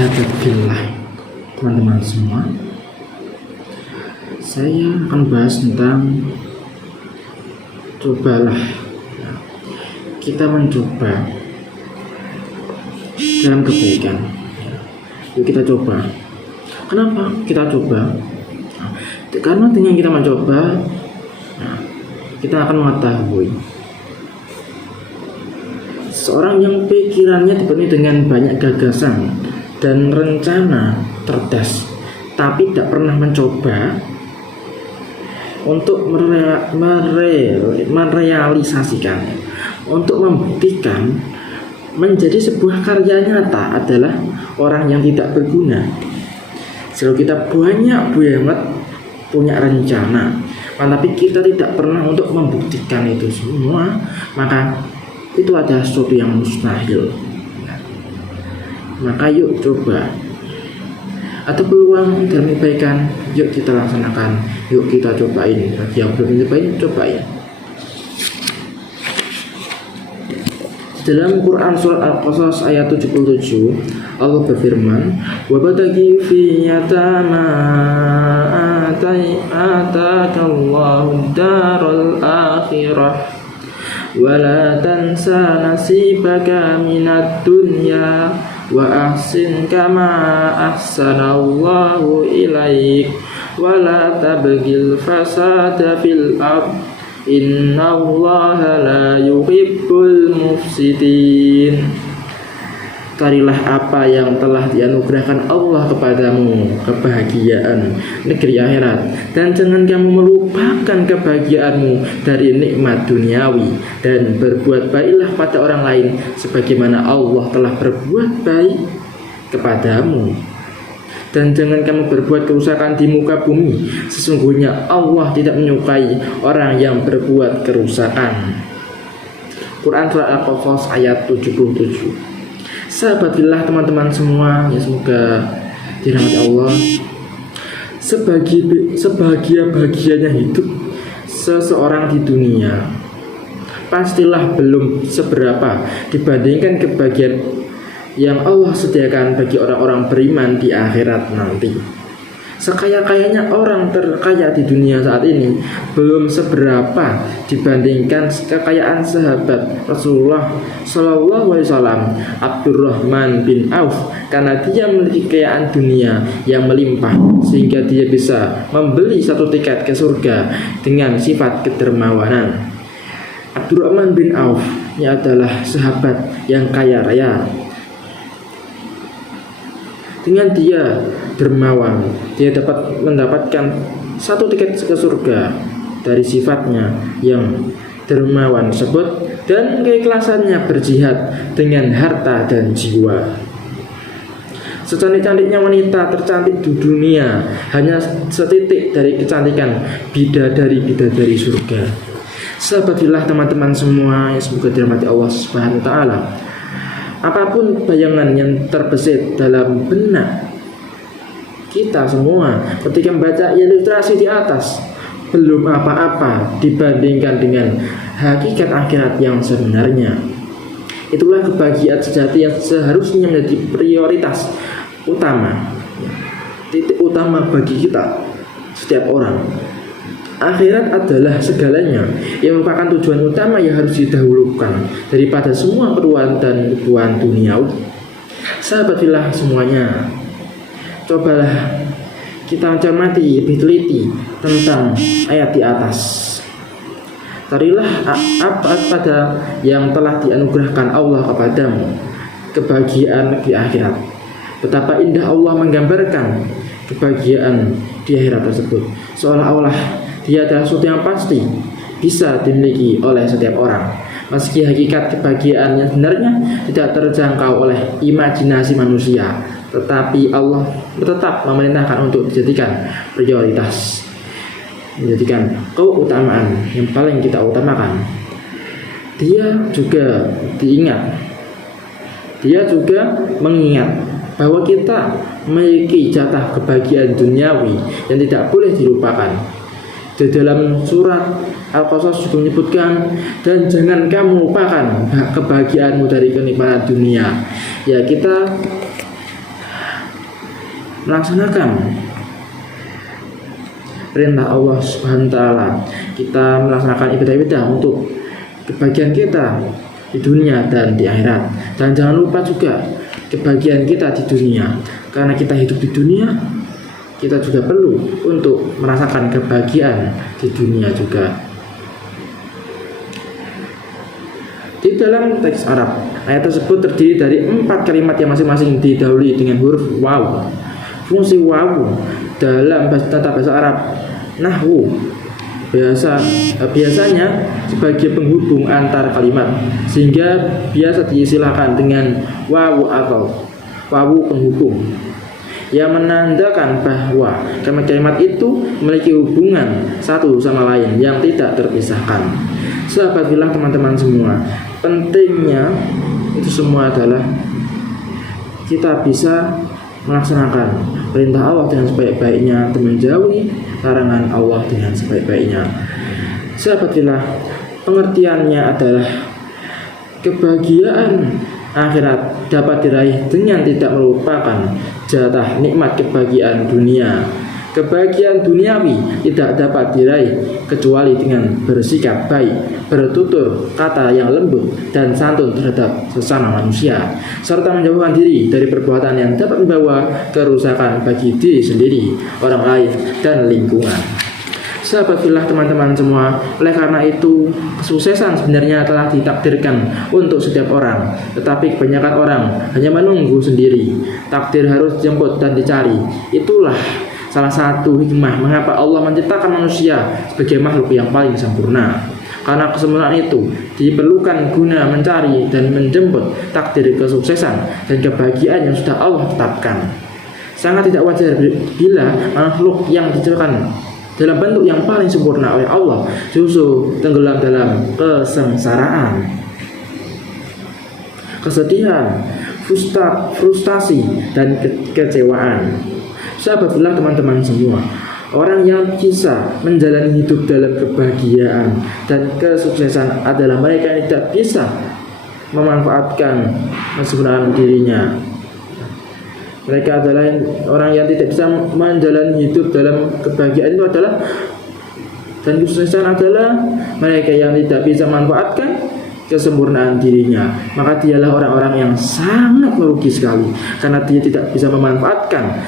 Sahabat billah, teman-teman semua, saya akan bahas tentang cobalah kita mencoba dalam kebaikan. Yuk kita coba. Kenapa kita coba? Karena dengan kita mencoba, kita akan mengetahui seorang yang pikirannya dipenuhi dengan banyak gagasan dan rencana cerdas, tapi tidak pernah mencoba untuk merealisasikan, untuk membuktikan menjadi sebuah karya nyata adalah orang yang tidak berguna. Selalu kita banyak banget punya rencana, tapi kita tidak pernah untuk membuktikan itu semua, maka itu adalah sesuatu yang mustahil. Maka yuk coba, atau peluang dalam kebaikan, yuk kita laksanakan, yuk kita cobain. Bagi yang belum cobain, cobain. Dalam Quran surat Al-Qasas ayat 77, Allah berfirman, "Wabtaghi fi yatama atakallahu daral akhirah wa la tansa nasibaka minad dunya wa ahsin kama ahsanallahu ilaik wa la tabghil fasada fil ard innallaha la yuhibbul mufsidin." Carilah apa yang telah dianugerahkan Allah kepadamu, kebahagiaan negeri akhirat, dan jangan kamu melupakan kebahagiaanmu dari nikmat duniawi, dan berbuat baiklah pada orang lain sebagaimana Allah telah berbuat baik kepadamu. Dan jangan kamu berbuat kerusakan di muka bumi, sesungguhnya Allah tidak menyukai orang yang berbuat kerusakan. Quran Surah Al-Qasas ayat 77. Sahabat billah, teman-teman semua, ya semoga dirahmati Allah. Sebahagia-bahagianya hidup seseorang di dunia, pastilah belum seberapa dibandingkan kebahagiaan yang Allah sediakan bagi orang-orang beriman di akhirat nanti. Sekaya-kayanya orang terkaya di dunia saat ini belum seberapa dibandingkan kekayaan sahabat Rasulullah Shallallahu Alaihi Wasallam, Abdurrahman bin Auf, karena dia memiliki kekayaan dunia yang melimpah sehingga dia bisa membeli satu tiket ke surga dengan sifat kedermawanan. Abdurrahman bin Auf ini adalah sahabat yang kaya raya. Dengan dia dermawan, dia dapat mendapatkan satu tiket ke surga dari sifatnya yang dermawan tersebut dan keikhlasannya berjihad dengan harta dan jiwa. Secantik-cantiknya wanita tercantik di dunia hanya setitik dari kecantikan bidadari-bidadari surga. Sahabatillah, teman-teman semua, yang semoga dirahmati Allah Subhanahu wa taala. Apapun bayangan yang terbesit dalam benak kita semua ketika membaca ilustrasi di atas, belum apa-apa dibandingkan dengan hakikat akhirat yang sebenarnya. Itulah kebahagiaan sejati yang seharusnya menjadi prioritas utama, titik utama bagi kita setiap orang. Akhirat adalah segalanya, yang merupakan tujuan utama yang harus didahulukan daripada semua keperluan dan kebutuhan duniawi. Sahabatillah semuanya, cobalah kita cermati lebih teliti tentang ayat di atas. Carilah apa pada yang telah dianugerahkan Allah kepadamu, kebahagiaan di akhirat. Betapa indah Allah menggambarkan kebahagiaan di akhirat tersebut, seolah-olah dia adalah sesuatu yang pasti bisa dimiliki oleh setiap orang, meski hakikat kebahagiaan yang sebenarnya tidak terjangkau oleh imajinasi manusia. Tetapi Allah tetap memerintahkan untuk dijadikan prioritas, menjadikan keutamaan yang paling kita utamakan. Dia juga mengingat bahwa kita memiliki jatah kebahagiaan duniawi yang tidak boleh dilupakan. Di dalam surat Al-Qasas juga menyebutkan, dan jangan kamu lupakan kebahagiaanmu dari kenikmatan dunia. Ya, kita melaksanakan perintah Allah Subhanahu wa taala, kita melaksanakan ibadah-ibadah untuk kebahagiaan kita di dunia dan di akhirat. Dan jangan lupa juga kebahagiaan kita di dunia, karena kita hidup di dunia, kita juga perlu untuk merasakan kebahagiaan di dunia juga. Di dalam teks Arab, ayat tersebut terdiri dari 4 kalimat yang masing-masing didahului dengan huruf waw. Fungsi waw dalam tata bahasa Arab nahwu biasanya sebagai penghubung antar kalimat, sehingga biasa diistilahkan dengan wawu atau wawu penghubung, yang menandakan bahwa kalimat itu memiliki hubungan satu sama lain yang tidak terpisahkan. Sahabat bilang teman-teman semua, pentingnya itu semua adalah kita bisa melaksanakan perintah Allah dengan sebaik-baiknya dan menjauhi larangan Allah dengan sebaik-baiknya. Sahabatullah, pengertiannya adalah kebahagiaan akhirat dapat diraih dengan tidak melupakan jatah nikmat kebahagiaan dunia. Kebahagiaan duniawi tidak dapat diraih kecuali dengan bersikap baik, bertutur kata yang lembut dan santun terhadap sesama manusia, serta menjauhkan diri dari perbuatan yang dapat membawa kerusakan bagi diri sendiri, orang lain, dan lingkungan. Sahabat fillah teman-teman semua, oleh karena itu kesuksesan sebenarnya telah ditakdirkan untuk setiap orang, tetapi kebanyakan orang hanya menunggu sendiri. Takdir harus dijemput dan dicari. Itulah salah satu hikmah mengapa Allah menciptakan manusia sebagai makhluk yang paling sempurna. Karena kesempurnaan itu diperlukan guna mencari dan menjemput takdir kesuksesan dan kebahagiaan yang sudah Allah tetapkan. Sangat tidak wajar bila makhluk yang diciptakan dalam bentuk yang paling sempurna oleh Allah justru tenggelam dalam kesengsaraan, kesedihan, frustasi, dan kekecewaan. Sahabat bilang teman-teman semua, orang yang bisa menjalani hidup dalam kebahagiaan dan kesuksesan adalah mereka yang tidak bisa memanfaatkan kesempurnaan dirinya. Mereka adalah orang yang tidak bisa menjalani hidup dalam kebahagiaan itu adalah, dan kesuksesan adalah mereka yang tidak bisa memanfaatkan kesempurnaan dirinya. Maka dialah orang-orang yang sangat merugi sekali, karena dia tidak bisa memanfaatkan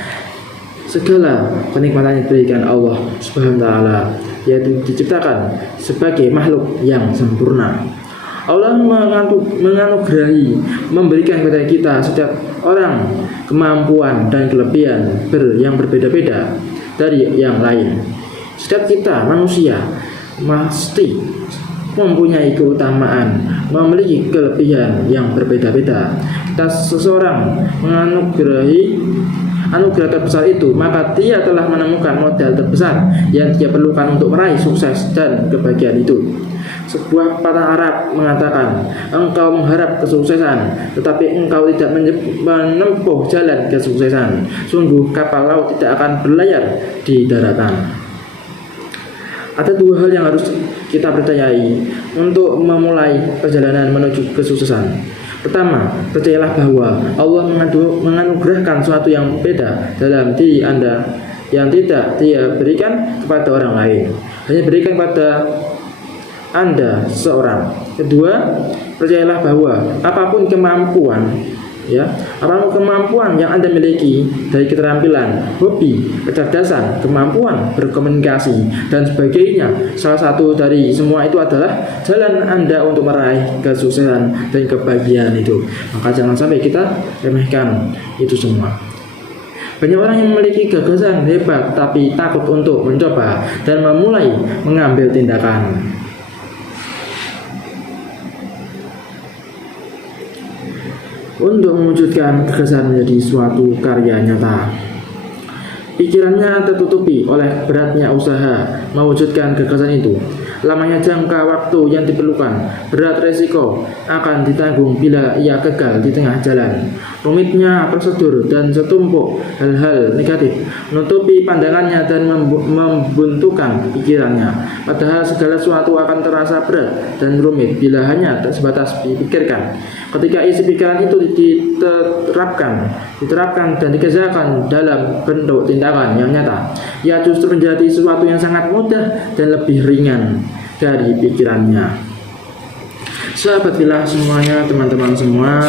segala kenikmatan yang diberikan Allah Subhanahu wa taala, yaitu diciptakan sebagai makhluk yang sempurna. Allah menganugerahi, memberikan kepada kita setiap orang kemampuan dan kelebihan yang berbeda-beda dari yang lain. Setiap kita manusia pasti mempunyai keutamaan, memiliki kelebihan yang berbeda-beda. Kita seseorang anugerah terbesar itu, maka dia telah menemukan modal terbesar yang dia perlukan untuk meraih sukses dan kebahagiaan itu. Sebuah patah Arab mengatakan, engkau mengharap kesuksesan, tetapi engkau tidak menempuh jalan kesuksesan. Sungguh kapal laut tidak akan berlayar di daratan. Ada 2 hal yang harus kita percayai untuk memulai perjalanan menuju kesuksesan. Pertama, percayalah bahwa Allah menganugerahkan sesuatu yang beda dalam diri Anda yang tidak Dia berikan kepada orang lain, hanya berikan kepada Anda seorang. Kedua, percayalah bahwa apapun kemampuan yang Anda miliki, dari keterampilan, hobi, kecerdasan, kemampuan berkomunikasi, dan sebagainya, salah satu dari semua itu adalah jalan Anda untuk meraih kesuksesan dan kebahagiaan itu. Maka jangan sampai kita remehkan itu semua. Banyak orang yang memiliki gagasan hebat tapi takut untuk mencoba dan memulai mengambil tindakan. Untuk mewujudkan gagasan menjadi suatu karya nyata, pikirannya tertutupi oleh beratnya usaha mewujudkan gagasan itu. lamanya jangka waktu yang diperlukan, berat resiko akan ditanggung bila ia gagal di tengah jalan. Rumitnya prosedur dan setumpuk hal-hal negatif menutupi pandangannya dan membuntukan pikirannya. Padahal segala sesuatu akan terasa berat dan rumit bila hanya sebatas dipikirkan. Ketika isi pikiran itu diterapkan dan dikerjakan dalam bentuk tindakan yang nyata, ia justru menjadi sesuatu yang sangat mudah dan lebih ringan dari pikirannya. Sahabat fillah semuanya, teman-teman semua,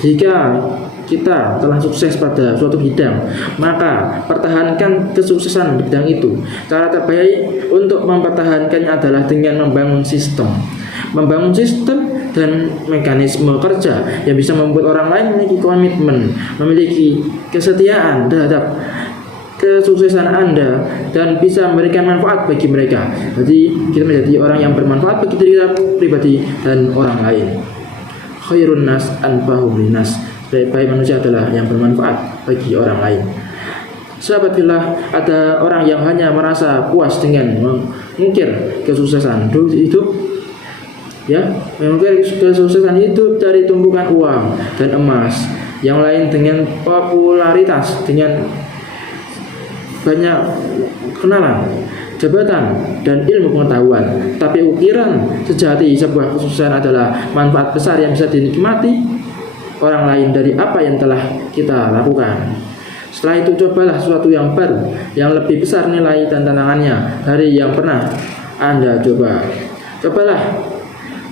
jika kita telah sukses pada suatu bidang, maka pertahankan kesuksesan di bidang itu. Cara terbaik untuk mempertahankannya adalah dengan membangun sistem dan mekanisme kerja yang bisa membuat orang lain memiliki komitmen, memiliki kesetiaan terhadap kesuksesan Anda dan bisa memberikan manfaat bagi mereka. Jadi kita menjadi orang yang bermanfaat bagi diri kita pribadi dan orang lain. Khairun nas anfa'uhum linnas. Sebaik-baik manusia adalah yang bermanfaat bagi orang lain. Sahabat fillah, ada orang yang hanya merasa puas dengan mengukir kesuksesan hidup, mengukir kesuksesan hidup dari tumpukan uang dan emas, yang lain dengan popularitas, dengan banyak kenalan, jabatan, dan ilmu pengetahuan. Tapi ukiran sejati sebuah kesuksesan adalah manfaat besar yang bisa dinikmati orang lain dari apa yang telah kita lakukan. Setelah itu cobalah sesuatu yang baru, yang lebih besar nilai dan tantangannya dari yang pernah Anda coba. Cobalah,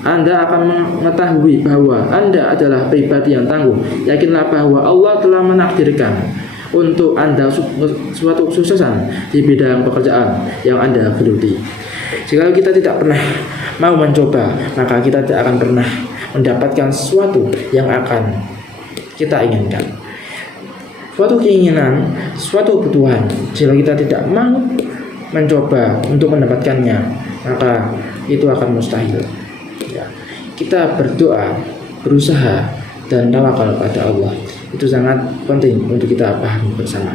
Anda akan mengetahui bahwa Anda adalah pribadi yang tangguh. Yakinlah bahwa Allah telah menakdirkan untuk Anda suatu kesuksesan di bidang pekerjaan yang Anda geluti. Jika kita tidak pernah mau mencoba, maka kita tidak akan pernah mendapatkan sesuatu yang akan kita inginkan. Suatu keinginan, suatu kebutuhan, jika kita tidak mau mencoba untuk mendapatkannya, maka itu akan mustahil. Kita berdoa, berusaha, dan tawakal pada Allah. Itu sangat penting untuk kita pahami bersama.